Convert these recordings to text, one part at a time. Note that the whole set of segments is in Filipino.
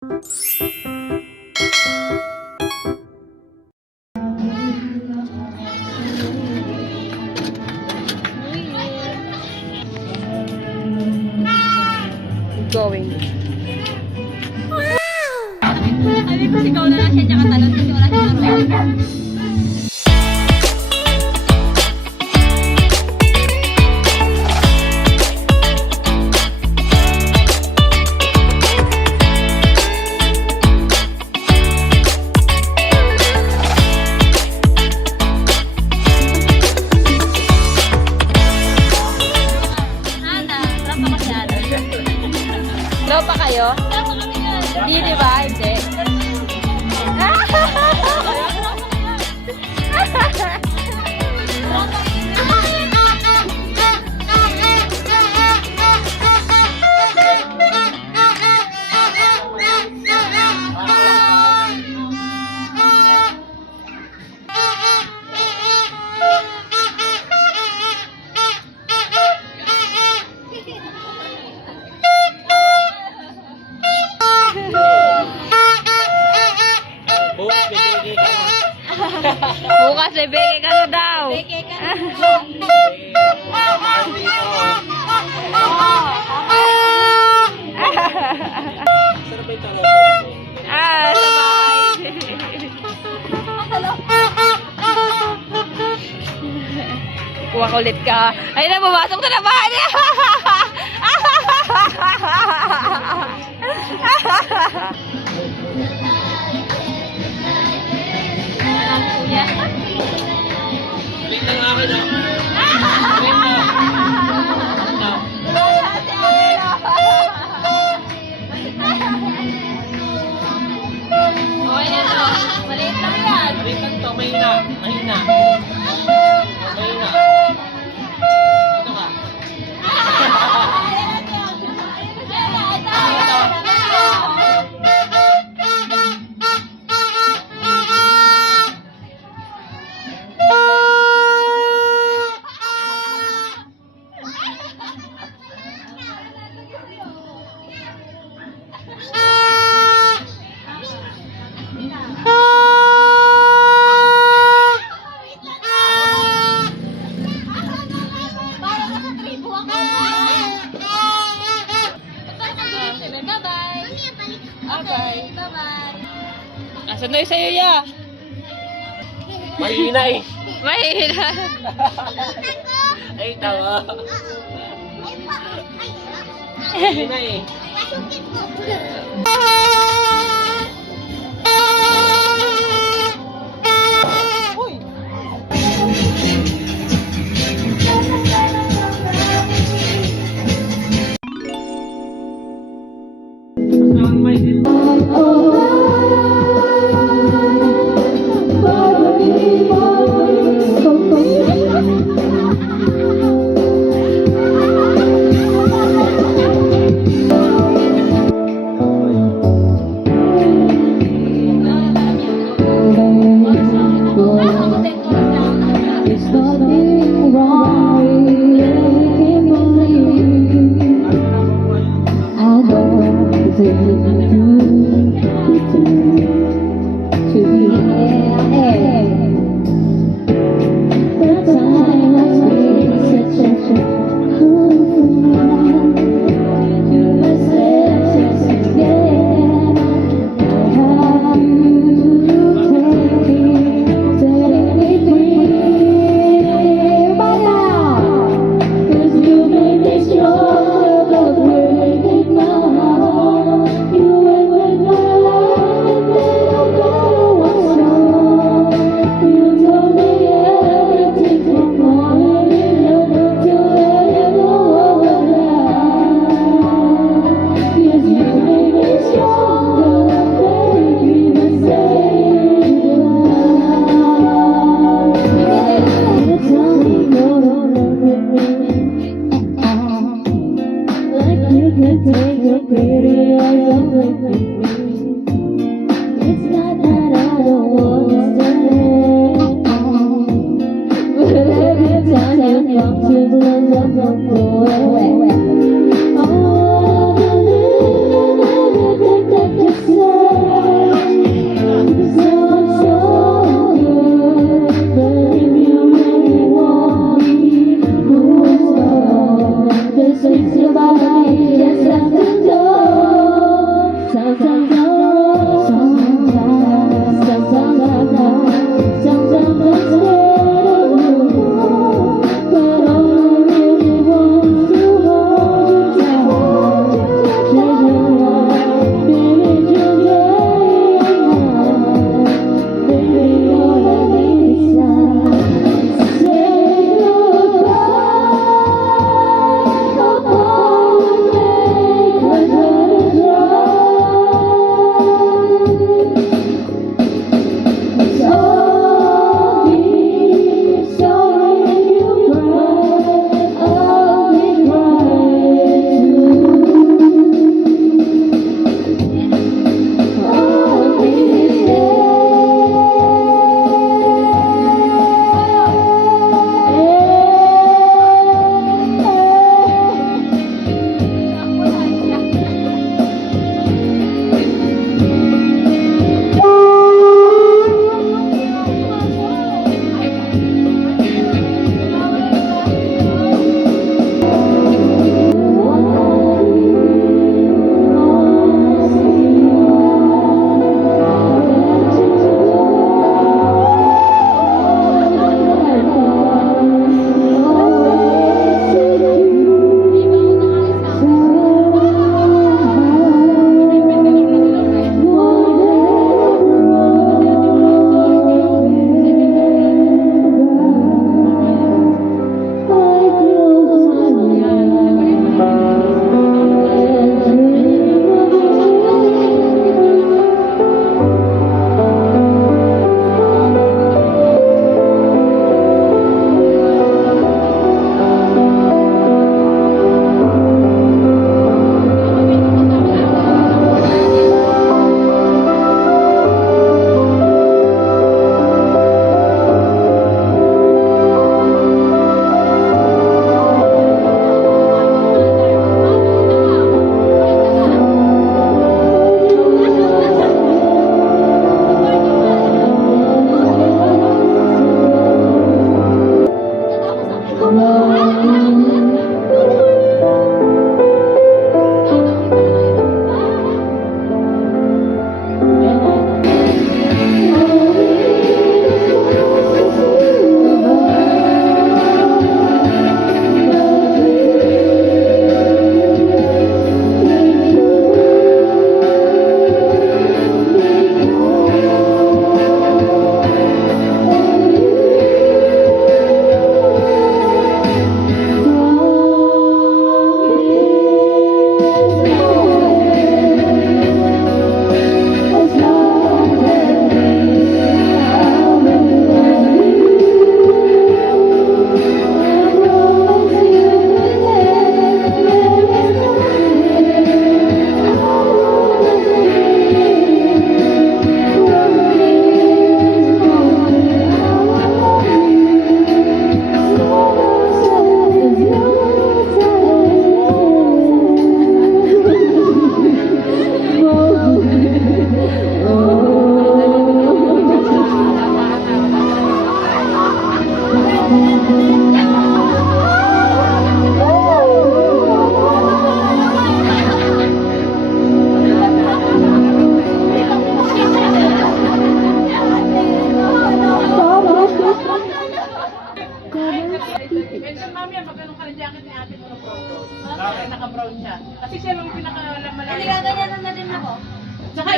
Going. Sabi ko, sigaw na lang siya, tsaka talon. Kasi wala siya naroon. Tropa kayo? Hindi, di ba? Hindi. Bukas may beke ka na daw. Beke ka na. Sa bahay. Kuha ulit ka. Ay na, pumasok na na bahay niya. Balik na nga ako na. Okay na to. Maliit lang yan. Balik lang to, mahina. Mahina. Mahina. Ito ka. Okay, bye-bye. Asan na yung sa'yo, ya? Mahina eh. Mahina. Ay, tawa. Mahina eh.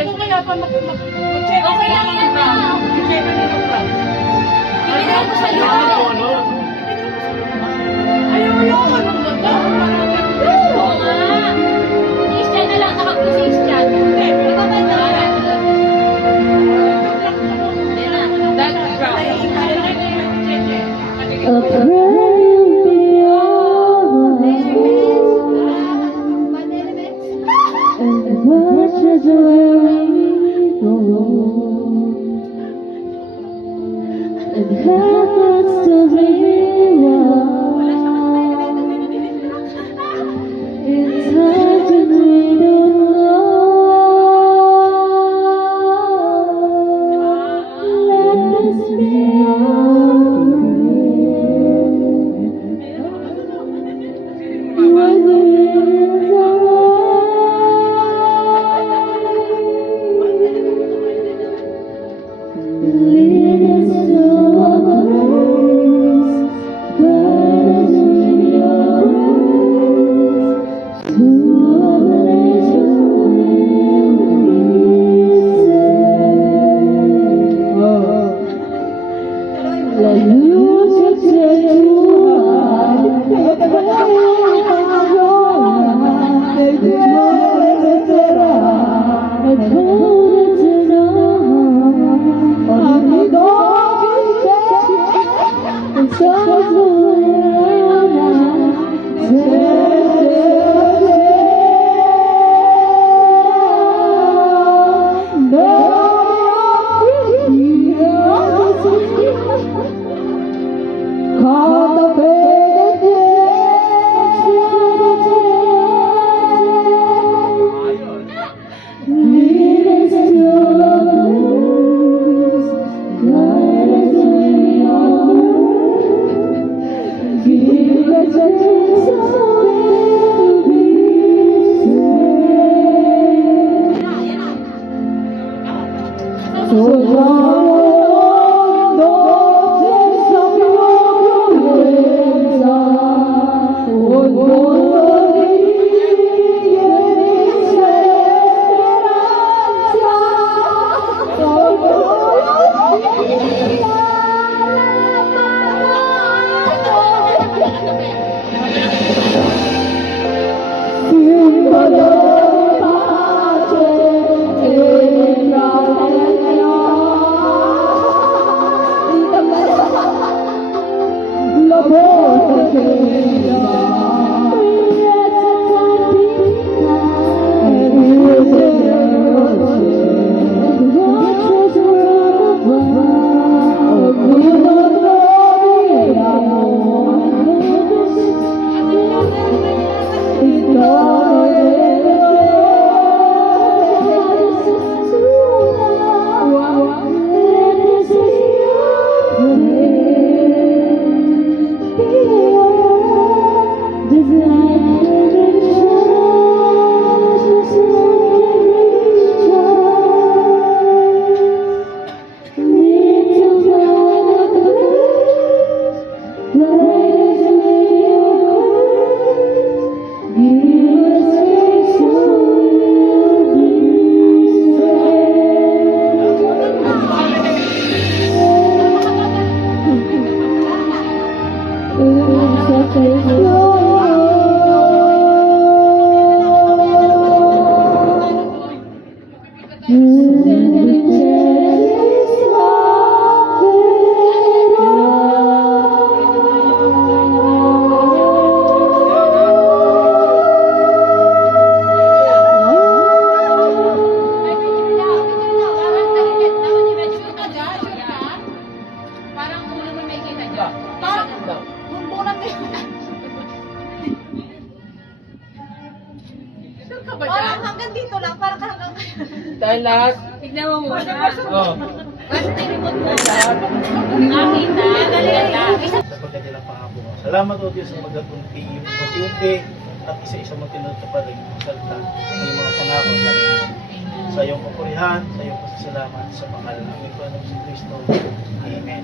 Okay lang yan na. Ibigay ko sa'yo. Oo nga. Christian na lang. Takap ko si Christian. Ikaw ba ito? A prayer beyond and watches wearing gold and heavens to reward. It's hard to we don't know. Let this be our lead us to a place, guide us with your grace, to a place where we'll be safe. La luce c'è Lead us to a place, guide us with your grace, give us a taste of we'll be safe. So Lord, taste of your grace, oh Lord, Parang ulo mo may kita dyan. Parang bumbunan mo yun. Parang hanggang dito lang, parang hanggang Dahil lahat. Tignan mo muna. Oh. Basta tinimot mo. Nakita. Ganda. sa pagkanilang pangako. Salamat o Diyos sa unti-unti at isa-isa mo tinutupad ang iyong salita ng mga pangako sa amin. Sa iyong kapurihan, sa iyong pasasalamat, sa pangalan ng aming Panginoon si Kristo. Amen.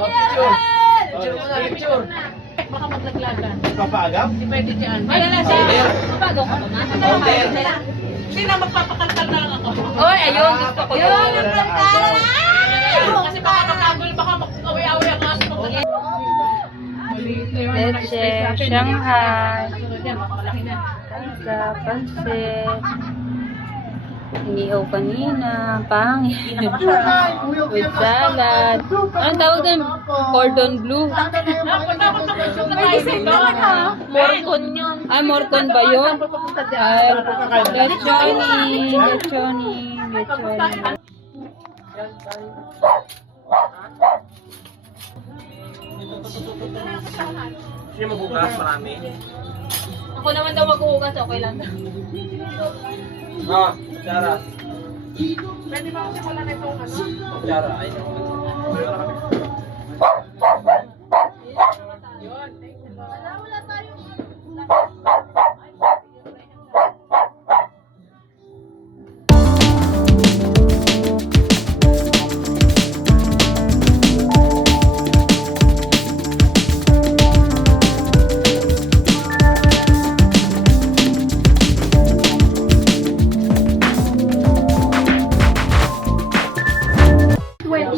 Picture. Picture muna, picture. Baka maglaglagan. Papaagap? Di pwede dyan. Ayan na siya. Bago ka pa man. Hindi na magpapakalkal na lang ako. Oy, ayun, gusto ko yun. Kasi baka makagul, baka mag-awi-awi ang aso. Leche, Shanghai, Tangka, pansit, inihaw kanina, pangit, with salad. Anong tawag doon? Cordon bleu. Morcon yun. Ay, morcon ba yun? Ay, lechoni, lechoni, lechoni. Sino magbukas? Marami. Ako naman daw maghuhugas, okay lang. Ah, Chara. Pwede ba kasi wala na itong ano? Chara, ay.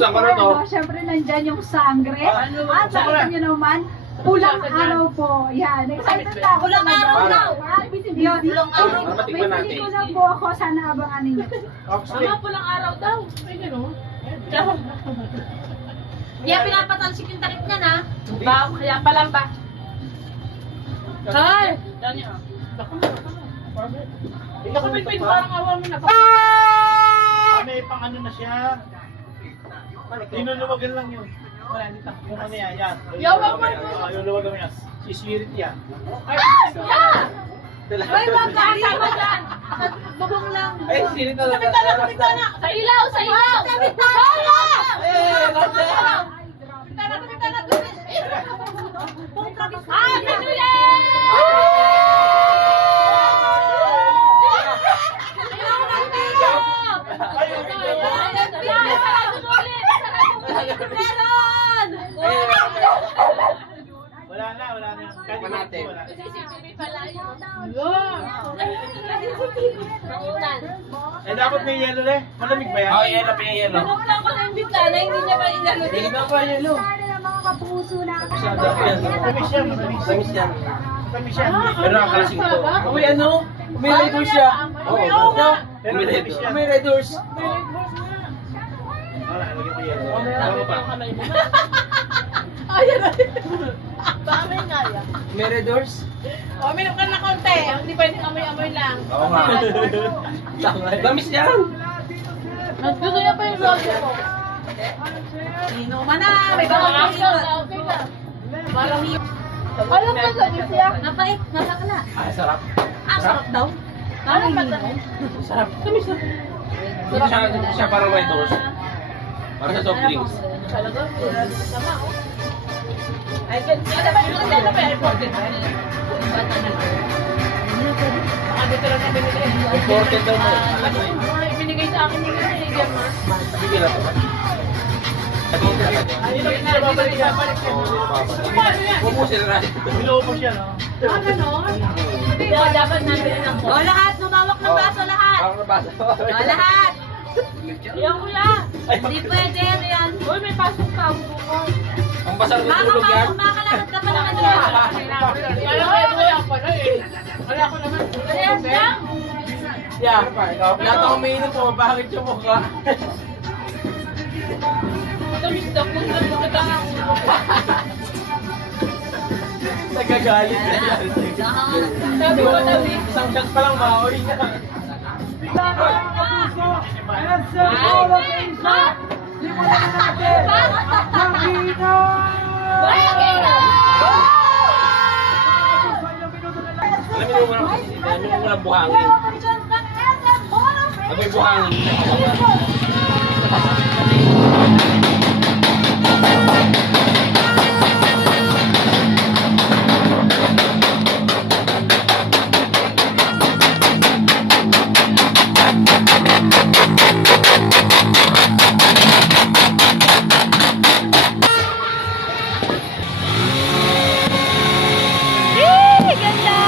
Saan ka na to? Siyempre nandyan yung sangre. At sabi niyo naman, pulang araw po. Yan, excited na ako. Pulang araw daw. Yun. Pulang araw. Matikman May natin. pelikula po ako, sana abangan ninyo. Ama, pulang araw daw. Ay, gano'n. Kaya pinapatalsik yung takip niya na. Ba, kaya pa lang ba? Ay! Baka may pwede parang awa mo na. May pang ano na siya. Linuluwagan lang yun. Wala, hindi takbo mo na yan. Yan. Yawag mo. Luluwagan mo yan. Sisirit yan. Ay, Ay, magkakasama dyan! Bubong lang. Ay, sino talaga? Kapitana! Sa ilaw! Sa ilaw! Sa bintana! Kapitana! Ah, pinuli! Meron! Wala na. Kahit natin. wala. Eh, dapat may yellow eh. Malamig ba yan? Oh, yelo, pinayelo. Binuksan ko na yung bintana, hindi niya pa inalo. Hindi na pa yelo. Sana ng mga kapuso na Tamis yan. Tamis yan. Tamis yan. Pero nakalasing to. Uy, ano? May red horse siya. Oo. Pero May red tamis yan. May red horse. Wala, lagyan ko yellow. Tama pa. May red horse. O, minum ka na konti. Hindi pwedeng amoy-amoy lang. Oo nga. Tamis yan. Gusto niya pa yung lobby ko. Inuman na. May bawang Okay lang. Alam mo sa siya? Napait, masakla. Ah, sarap. Ah, sarap daw. Ano ba ito? Sarap. Tamis na. Siya parang red horse. Parang sa soft drinks. Ay, ano ba yung ano ba? Imported ba? Baka dito lang na binigay. Imported daw mo. Binigay sa akin yung Gemma. Bigyan na to. Ayun lang na, babalik na. Paano yan? Huwag mo sila rin. Nilobo siya, no? Ah, ganon? Dapat nabili ng ko. O lahat, lumawak ng baso lahat. Parang nabasa. O lahat. Yan kuya. Hindi pwede yan. Uy, may pasok ka. Ang basang natulog yan. Makakalakad ka pa naman dyan. Alam mo, ito yan pala eh. Wala ko naman. Parehas lang. Yeah. Lahat ako may inom po. Bakit yung mukha? Tamis na kung nagkakang Nagagalit na yan. sabi ko tamis. Isang shot pa lang maoy na. Alam mo walang buhangin. Amoy buhangin. Ganda!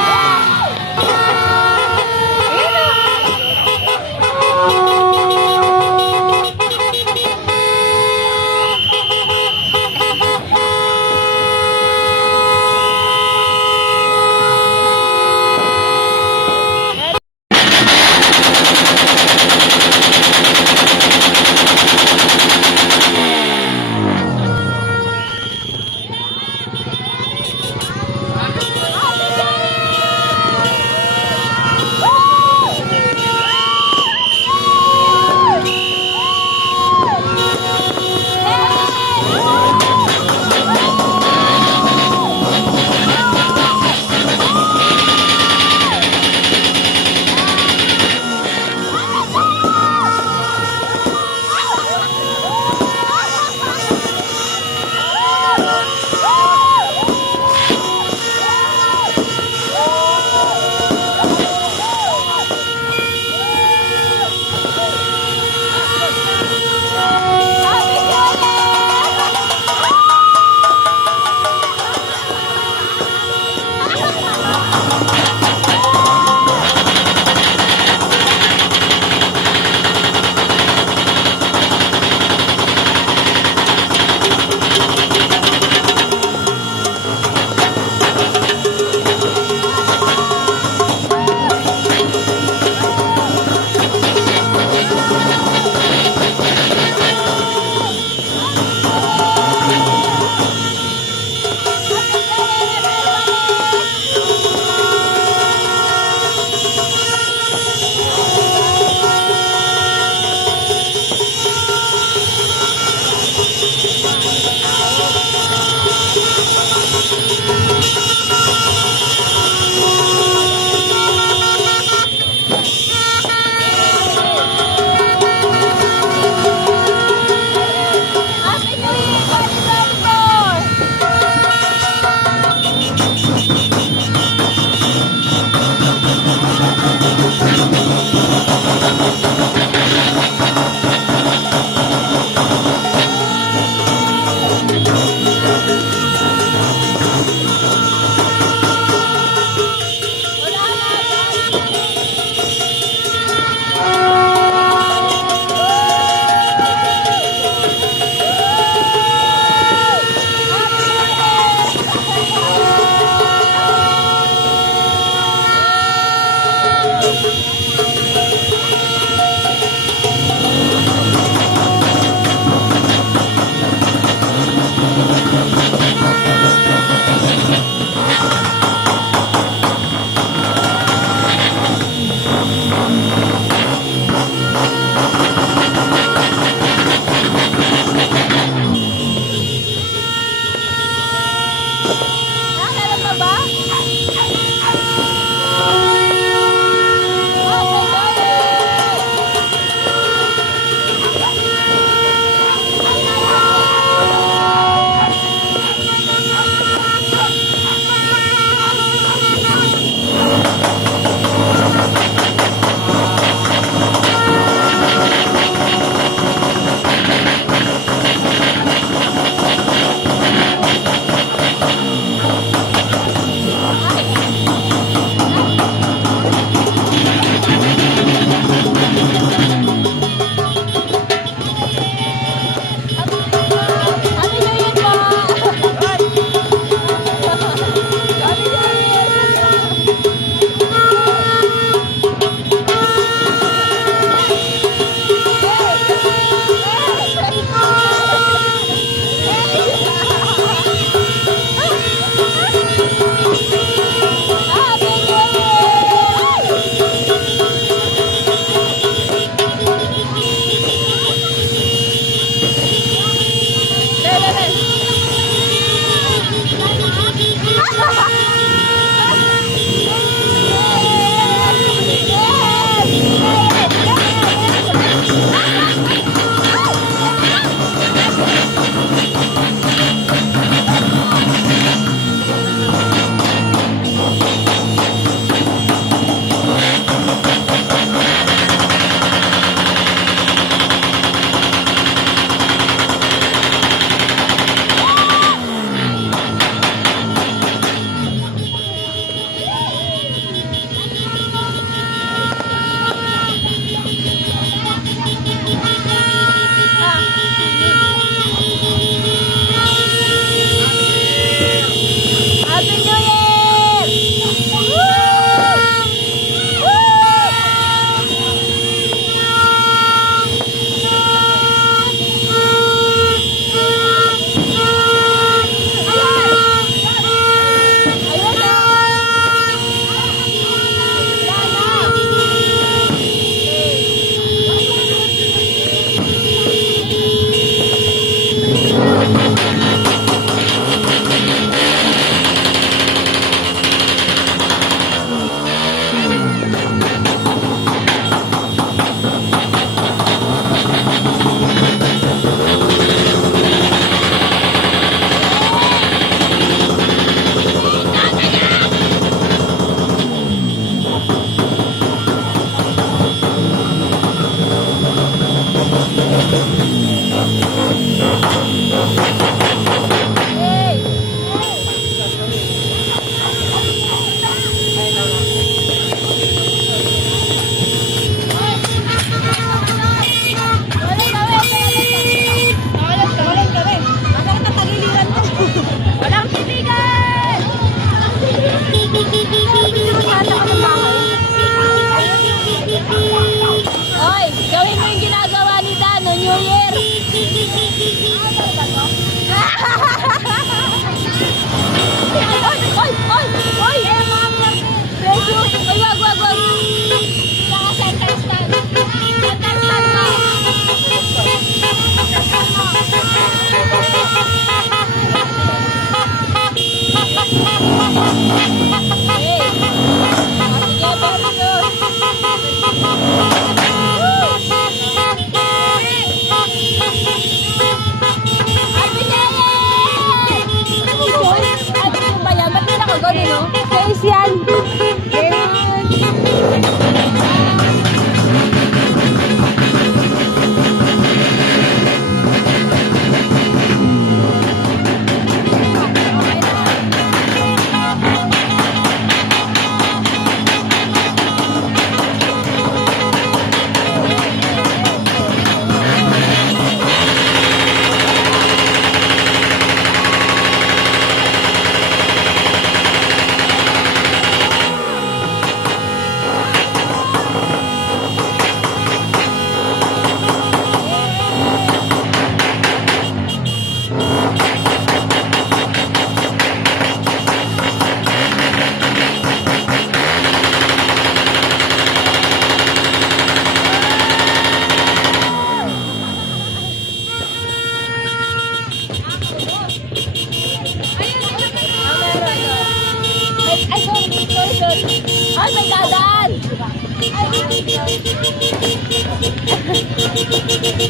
Ay,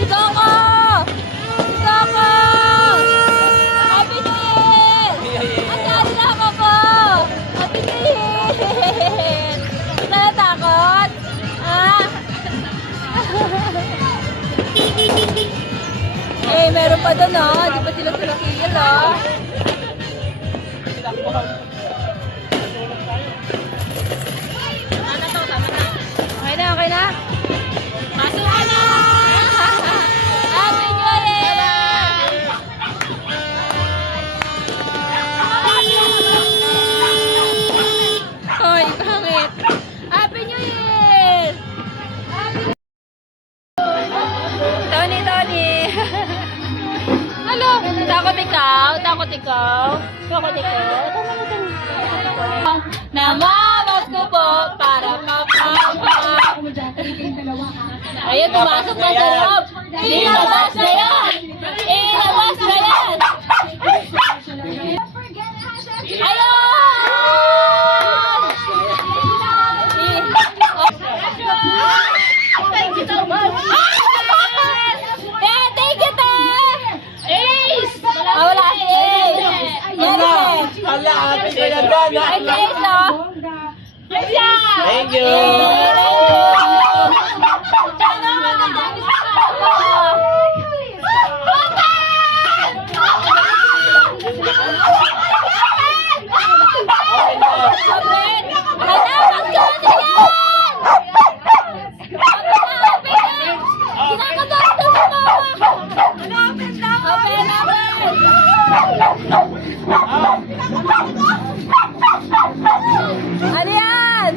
gusto ko! Gusto ko! Happy New Year! Ang dami na ako! Happy New Year! Basta natakot? Ah? Eh, meron pa doon, oh. Di ba sila tumakigil, oh? Okay na, okay na? Pasok ka na! Happy New Year! Hoy, pangit! Happy New Year! Tony, Tony! Hello! Takot ikaw? Takot ikaw? Takot ikaw? Namamas ko po para mapapa. Ayun, pumasok na sa loob. Ilabas na yan! Ilabas na yan! Ayun! Thank you so much! Thank you, te! Ace! Wala si Ace! Hala, ate ko na dyan. Ay, si Ace, oh! Thank you. Ano yan?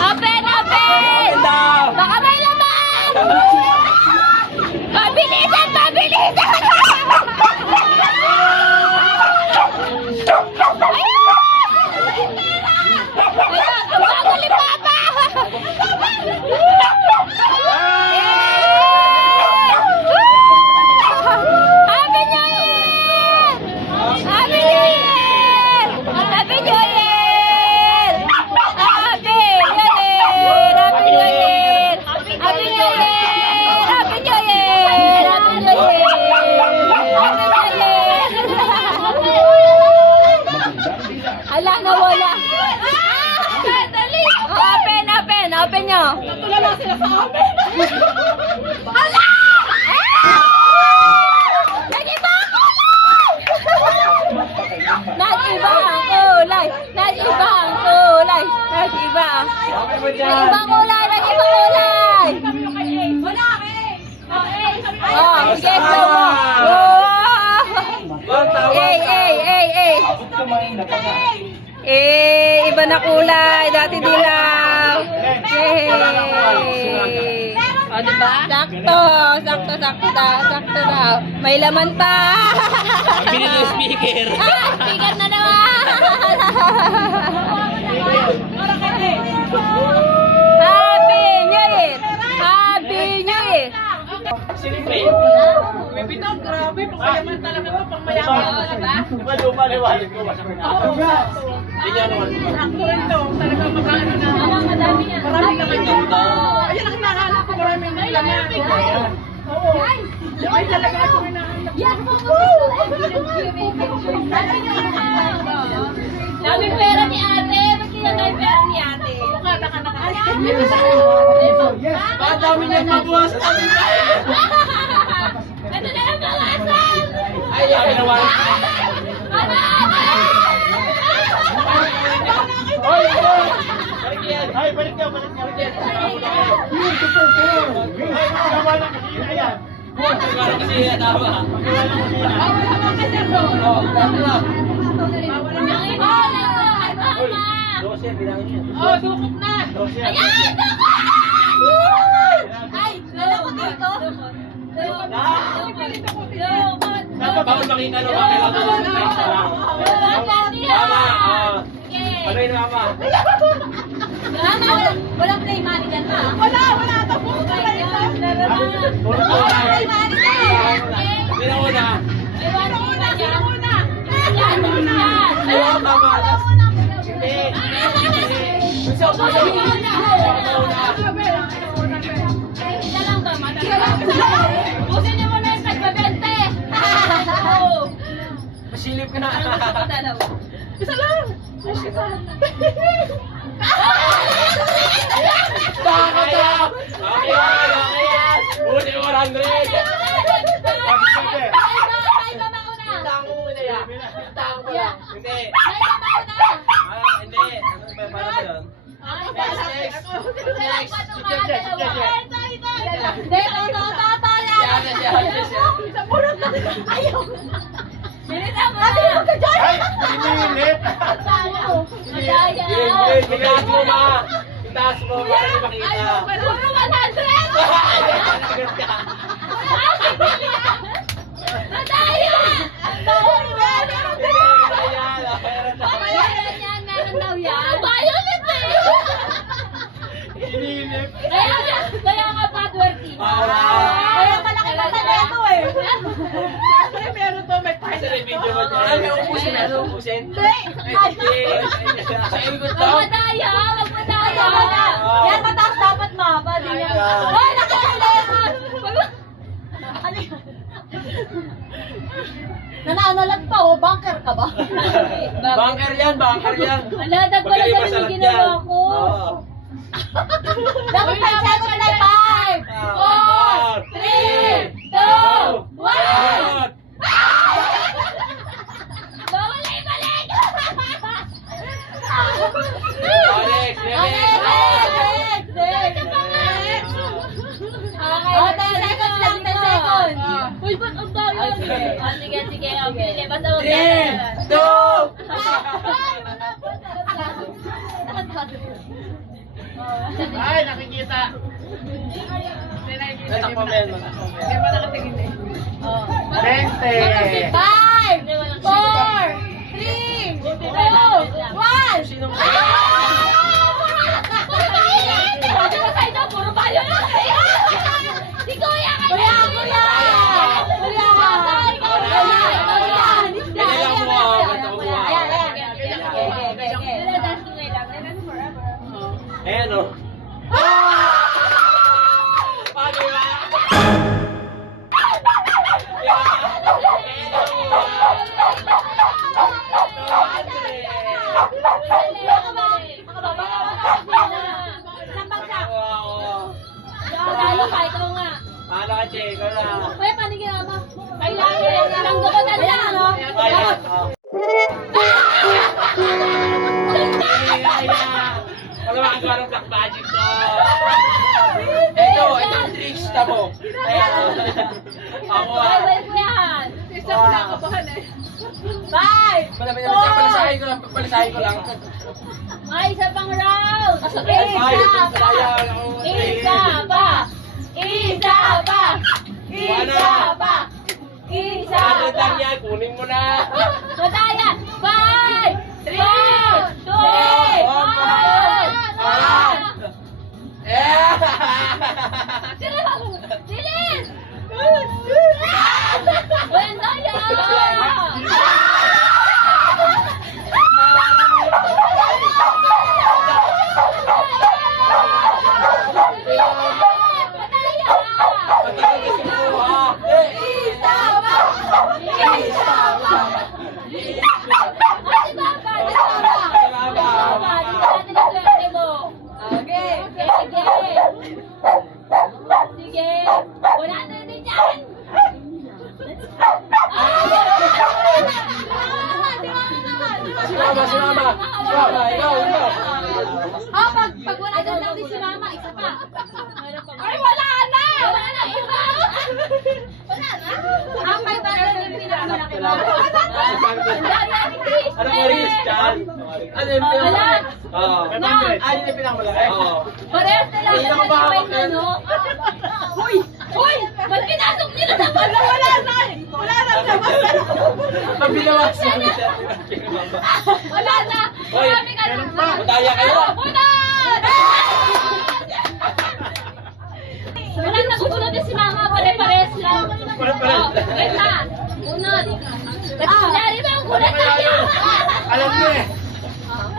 Open! Open! Baka may laman! Pabilisan! Pabilisan! Ayun! Ang bago ni Papa! Happy New Year! Happy New Year! Happy New Year! Happy New Year! Happy New Year! Happy New Year! Happy New Year! Happy New Year! Ala, nawala. Dali! Open, open, open nyo. Tulala sila sa open. Ala! Nag-iba ang kulay! Nag-iba ang kulay! Nag-iba ang kulay! Nag-iba! Nag-iba ang kulay! Nag-iba ang kulay! Wala ka eh. Oh, Ace. Oh, sige, slow mo! Oh! Eh! Eh, iba na kulay. Dati dilaw. Yay! O, diba? Sakto. Sakto daw. May laman pa. Bili ng speaker. Speaker na naman. Happy New Year! Happy New Year! Silipin. Bibito, grabe. Pangmayaman talaga to. Pangmayaman talaga. Di ba lumaliwanag ko? Hindi niya naman. Ako rin to. Talaga magkano na. Madami yan. Marami naman yun. Ayun ang hinahanap ko. Marami na lang. Oo. Ay talaga ako hinahanap. Yan po. Daming pera ni ate. Ba't kaya tayo pera ni ate? Mukha na ka naka. Ang dami niya mabuwas. Ito na lang bawasan! Ay, ay, nawala. Hoy! Ay, balik niyo. Ay, magawa na kasi yun. Ayan. Siguro kasi tama. Dose, bilangin niya. Oh, dukot na. Ayan! Ay! Lala ko dito! Bakit makita na ba? Kailangan mo isa lang. Tama. Ano yun, mama? Walang play money dyan, ma. Wala. Tapos na rin. Walang play money dyan. Sino una? Sino una? Ayaw, tama. Hindi. Gusto ko sa Isa lang ba? Busin niyo muna yung tagbabente. Masilip ka na. Isa lang. Baka ka! Okay yan! Buti 100! Tango mo na yan! Tango mo na! Hindi! Hindi! Paano ba yun? Pinilit! Itaas mo ma! Itaas mo para di makita! Iniinip! Kaya nga pathworthy. Kaya malaki pa sa neto eh. Siyempre, meron to, may Kasi may video mo dyan. May ubusin na, ubusin. Hindi. Sa ikot to. Wag madaya. Yan, mataas dapat mapa. Di yan. Hoy, nakakailangan. Ano yan? Nananalag pa oh, bunker ka ba? Bunker yan, bunker yan. Wala, nagpala Magaling sa masalat yung ginawa yan. ko. Oo. Dapat 5 seconds na 5, 4, 3, 2, 1. Balik! Alex, Okay, 10 seconds lang, 10 seconds. Uy, ba't ang dami? Sige, okay. Basta huwag 3, 2, Ay, nakikita! Natakpa mo yan, natakpa mo yan. 20! 5, 4, 3, 2, 1. Sino mo? Puro bayo! Sabi ko sa inyo, puro bayo lang! Si Kuya ka na! Kuya! Ganyan lang mo, ganito mo. Ayan o. Paano ba? Paano ka, Che? Ikaw na. Wala makagawa ng black magic ko. Ito ang tricks na mo. Ako ah. Isa na kabahan eh. Palisahin ko lang. May isa pang round! Ay, Agad lang yan, kunin mo na. Madaya! 5, 4, 2, 1! Bilis! Walang daya! Sige! Wala na din yan! Si Mama. Ikaw. Pag wala doon lang din si Mama, isa pa. Ay, wala na! Wala na, iba! Wala na? Ang 500 yung pinakamalaki mo. Ang Chris! Ano ba rin yan? Ano yung pinakamalaki? Oo. Ano yung pinakamalaki? Oo. Parehas na lang. Hindi ako bahawak na, yan. no? Uy! Ba't pinasok nila sa bala? Wala na! Wala na! Ang binawas niya. Wala na! Hoy, Marami ka na! Madaya kayo. Punan! bunutin si mama, pare-pares lang. Pare-pares. Wait na. Bunot. Dari ba ang bunot tayo? Alam niyo eh.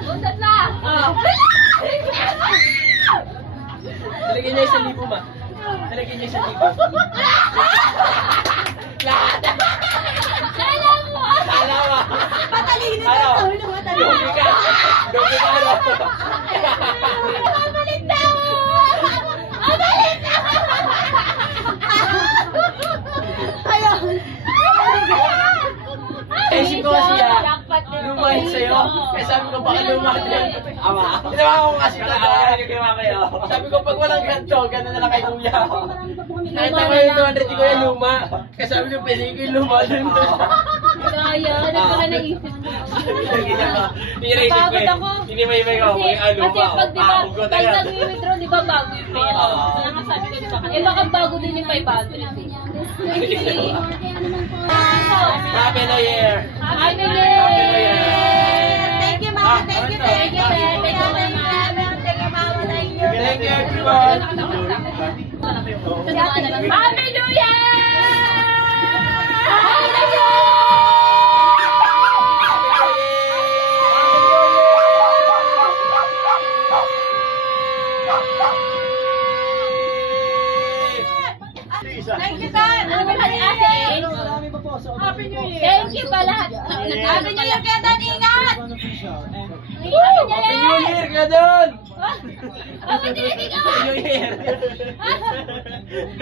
Bunot na. Talagyan niya 1,000 ma. Talagyan niya 1,000. Alam mo. Alawa. Patalino Ano? na to, matalino. Dobi ka. Dobi ka ano? Mabalik na ako. Mabalik na ako. Ayun. Eh, si Kosia. Jackpot din. Lumayan sa'yo. Eh, sabi ko baka lumayan. Ama. Ginawa ko kasi talaga. Ginawa kayo. Sabi ko pag walang ganito, gano'n na lang kay Kuya. Nakita ko yung 200 ko yung luma. Kaya sabi ko, pwede ko yung luma dun. Kaya, ano pala naisip ko? Hindi naisip ko eh. Napagod ako. Hindi may ko. Kasi Luma. pag di ba, Hugot pag agad. nag-withdraw, di ba bago yung pera? Kaya nga sabi ko, di ba? Eh baka bago din yung 500 eh. Happy New Year! Happy New Happy New Year! Year! Thank you, Mama. Thank you, thank you. Thank you, Mama. Thank you, Mama. Thank you. Thank you everyone! Happy New Year! Happy New Year! Thank you, Tan. Ano ba si ate? Happy New Year. Thank you pa lahat. Happy New Year, kaya Tan. Ingat. Happy New Happy New Year! Year ka doon! Happy New Year! Happy New Year!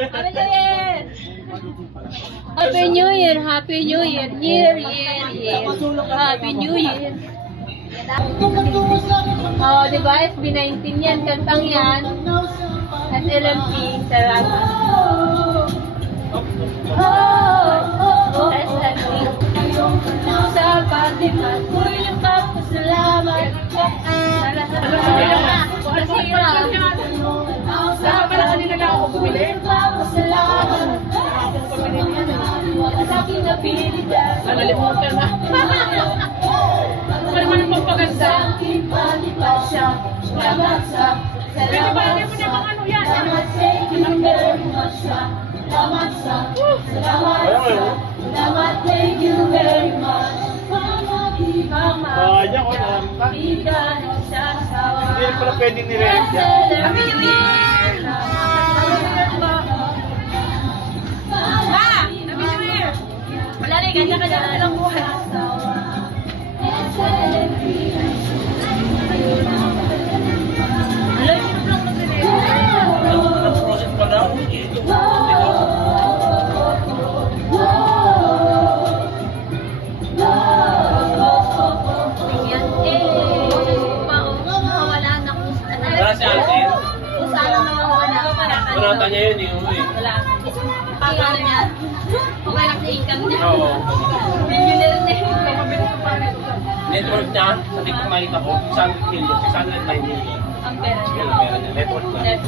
Happy New Year! Happy New Year! Happy New Year! Year! Happy New Year! Oh, di ba? SB19 yan. Kantang yan. At LMP. Salamat. SLP. Sa patiman ko'y nagpapasalamat. Saka pala kanina lang ako bumili. Sa aking napili dyan. Nalimutan na. Ano naman ang pampaganda? Pwede ba hindi mo naman ano yan? Kaya ko na. Hindi pala pwedeng nire-rent yan. Happy New Year! Happy New Year! Wala na, kanya-kanya na lang buhay. Nag-process pa daw. Yan. Mawala na kung Para si ate. kung saan ang mawawala. Panata niya yun eh. Uy. Wala. Ano niya? Kung anak na income niya. Oo. Millionaire na yun. Network niya, sa TikTok makita ko, 600 million, 609 million. Ang pera niya. Yan ang pera niya. Network niya. Net.